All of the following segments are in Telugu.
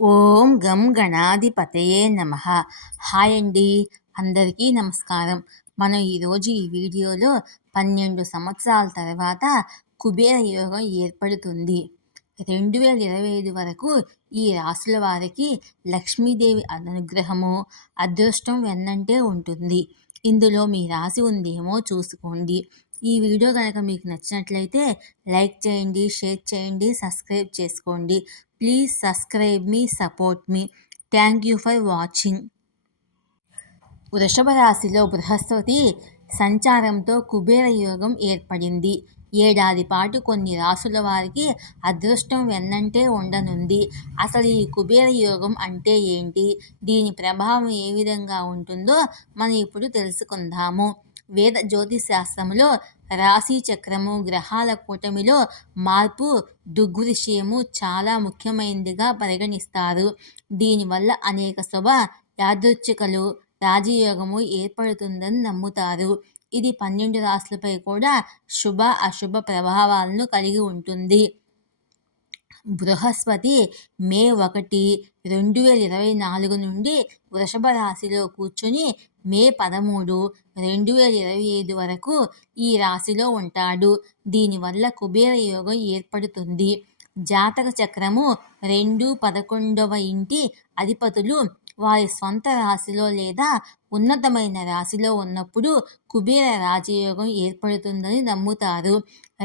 ఓం గం గణాధిపతయే నమః. హాయ్ అండి, అందరికీ నమస్కారం. మనం ఈరోజు ఈ వీడియోలో 12 సంవత్సరాల తర్వాత కుబేర యోగం ఏర్పడుతుంది. 2025 వరకు ఈ రాశుల వారికి లక్ష్మీదేవి అనుగ్రహము, అదృష్టం వెన్నంటే ఉంటుంది. ఇందులో మీ రాశి ఉందేమో చూసుకోండి. ఈ వీడియో కనుక మీకు నచ్చినట్లయితే లైక్ చేయండి, షేర్ చేయండి, సబ్స్క్రైబ్ చేసుకోండి. Please subscribe me, support me. Thank you for watching. వృషభ రాశిలో బృహస్పతి సంచారంతో కుబేర యోగం ఏర్పడింది. ఏడాది పాటు కొన్ని రాసుల వారికి అదృష్టం వెన్నంటే ఉండనుంది. అసలు ఈ కుబేర యోగం అంటే ఏంటి, దీని ప్రభావం ఏ విధంగా ఉంటుందో మనం ఇప్పుడు తెలుసుకుందాము. వేద జ్యోతిశాస్త్రంలో రాశి చక్రము, గ్రహాల కూటమిలో మార్పు, దృగ్విషయము చాలా ముఖ్యమైనదిగా పరిగణిస్తారు. దీనివల్ల అనేక శుభ యాదృచ్ఛికలు, రాజయోగము ఏర్పడుతుందని నమ్ముతారు. ఇది 12 రాశులపై కూడా శుభ అశుభ ప్రభావాలను కలిగి ఉంటుంది. బృహస్పతి మే 1, 2024 నుండి వృషభ రాశిలో కూర్చుని మే 13, 2025 వరకు ఈ రాశిలో ఉంటాడు. దీనివల్ల కుబేర యోగం ఏర్పడుతుంది. జాతక చక్రము 2, 11వ ఇంటి అధిపతులు వారి స్వంత రాశిలో లేదా ఉన్నతమైన రాశిలో ఉన్నప్పుడు కుబేర రాజయోగం ఏర్పడుతుందని నమ్ముతారు.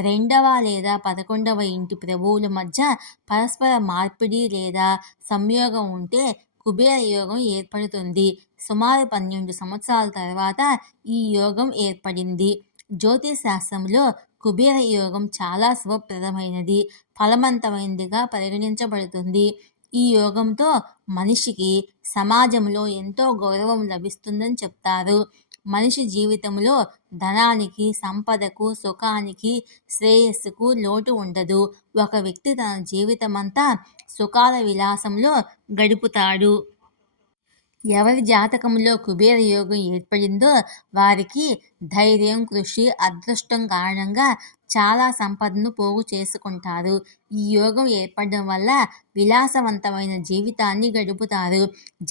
2వ లేదా 11వ ఇంటి ప్రభువుల మధ్య పరస్పర మార్పిడి లేదా సంయోగం ఉంటే కుబేర యోగం ఏర్పడుతుంది. సుమారు 12 సంవత్సరాల తర్వాత ఈ యోగం ఏర్పడింది. జ్యోతిష్ శాస్త్రంలో కుబేర యోగం చాలా శుభప్రదమైనది, ఫలవంతమైనదిగా పరిగణించబడుతుంది. ఈ యోగంతో మనిషికి సమాజంలో ఎంతో గౌరవం లభిస్తుందని చెప్తారు. మనిషి జీవితంలో ధనానికి, సంపదకు, సుఖానికి, శ్రేయస్సుకు లోటు ఉండదు. ఒక వ్యక్తి తన జీవితమంతా సుఖాల విలాసంలో గడుపుతాడు. ఎవరి జాతకంలో కుబేర యోగం ఏర్పడిందో వారికి ధైర్యం, కృషి, అదృష్టం కారణంగా చాలా సంపదను పోగు చేసుకుంటారు. ఈ యోగం ఏర్పడడం వల్ల విలాసవంతమైన జీవితాన్ని గడుపుతారు.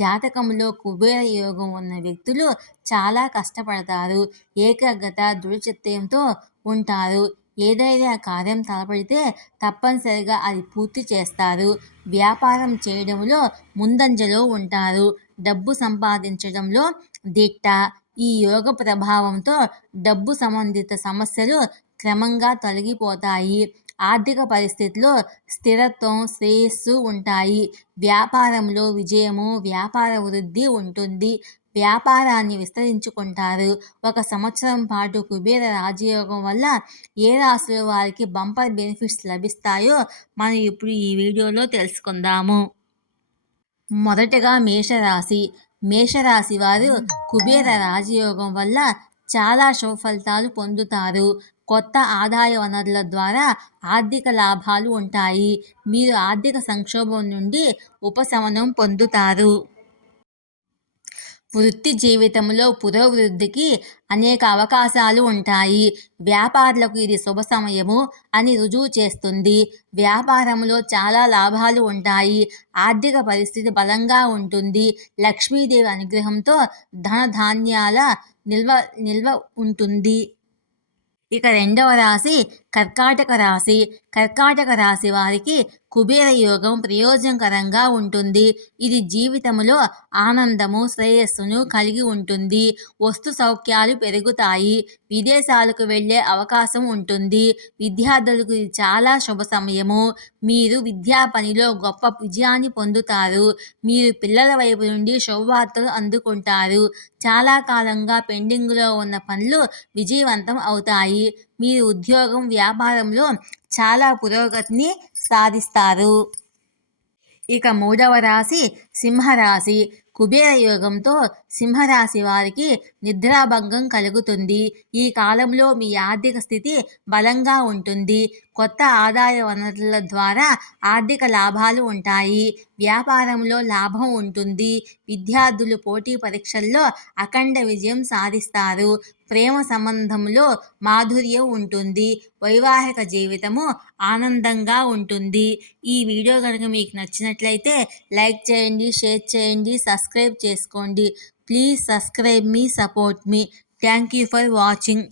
జాతకంలో కుబేర యోగం ఉన్న వ్యక్తులు చాలా కష్టపడతారు, ఏకాగ్రత, దృఢచిత్తంతో ఉంటారు. ఏదైనా కార్యం తలపెడితే తప్పనిసరిగా అది పూర్తి చేస్తారు. వ్యాపారం చేయడంలో ముందంజలో ఉంటారు. డబ్బు సంపాదించడంలో దిట్ట. ఈ యోగ ప్రభావంతో డబ్బు సంబంధిత సమస్యలు క్రమంగా తొలగిపోతాయి. ఆర్థిక పరిస్థితిలో స్థిరత్వం, శ్రేయస్సు ఉంటాయి. వ్యాపారంలో విజయము, వ్యాపార వృద్ధి ఉంటుంది. వ్యాపారాన్ని విస్తరించుకుంటారు. 1 సంవత్సరం పాటు కుబేర రాజయోగం వల్ల ఏ రాశుల వారికి బంపర్ బెనిఫిట్స్ లభిస్తాయో మనం ఇప్పుడు ఈ వీడియోలో తెలుసుకుందాము. మొదటగా మేషరాశి. మేషరాశి వారు కుబేర రాజయోగం వల్ల చాలా శుభ ఫలితాలు పొందుతారు. కొత్త ఆదాయ వనరుల ద్వారా ఆర్థిక లాభాలు ఉంటాయి. మీరు ఆర్థిక సంక్షోభం నుండి ఉపశమనం పొందుతారు. వృత్తి జీవితంలో పురోభివృద్ధికి అనేక అవకాశాలు ఉంటాయి. వ్యాపారులకు ఇది శుభ సమయము అని రుజువు చేస్తుంది. వ్యాపారంలో చాలా లాభాలు ఉంటాయి. ఆర్థిక పరిస్థితి బలంగా ఉంటుంది. లక్ష్మీదేవి అనుగ్రహంతో ధనధాన్యాల నిల్వ ఉంటుంది. ఇక 2వ రాశి కర్కాటక రాశి. కర్కాటక రాశి వారికి కుబేర యోగం ప్రయోజనకరంగా ఉంటుంది. ఇది జీవితంలో ఆనందము, శ్రేయస్సును కలిగి ఉంటుంది. వస్తు సౌఖ్యాలు పెరుగుతాయి. విదేశాలకు వెళ్ళే అవకాశం ఉంటుంది. విద్యార్థులకు ఇది చాలా శుభ సమయము. మీరు విద్యా పనిలో గొప్ప విజయాన్ని పొందుతారు. మీరు పిల్లల వైపు నుండి శుభవార్తలు అందుకుంటారు. చాలా కాలంగా పెండింగ్లో ఉన్న పనులు విజయవంతం అవుతాయి. మీరు ఉద్యోగం, వ్యాపారంలో చాలా పురోగతిని సాధిస్తారు. ఇక 3వ రాశి సింహరాశి. కుబేర యోగంతో సింహరాశి వారికి నిద్రాభంగం కలుగుతుంది. ఈ కాలంలో మీ ఆర్థిక స్థితి బలంగా ఉంటుంది. కొత్త ఆదాయ వనరుల ద్వారా ఆర్థిక లాభాలు ఉంటాయి. వ్యాపారంలో లాభం ఉంటుంది. విద్యార్థులు పోటీ పరీక్షల్లో అఖండ విజయం సాధిస్తారు. ప్రేమ సంబంధంలో మాధుర్యం ఉంటుంది. వైవాహిక జీవితము ఆనందంగా ఉంటుంది. ఈ వీడియో కనుక మీకు నచ్చినట్లయితే లైక్ చేయండి, షేర్ చేయండి, సబ్స్క్రైబ్ చేసుకోండి. Please subscribe me, support me. Thank you for watching.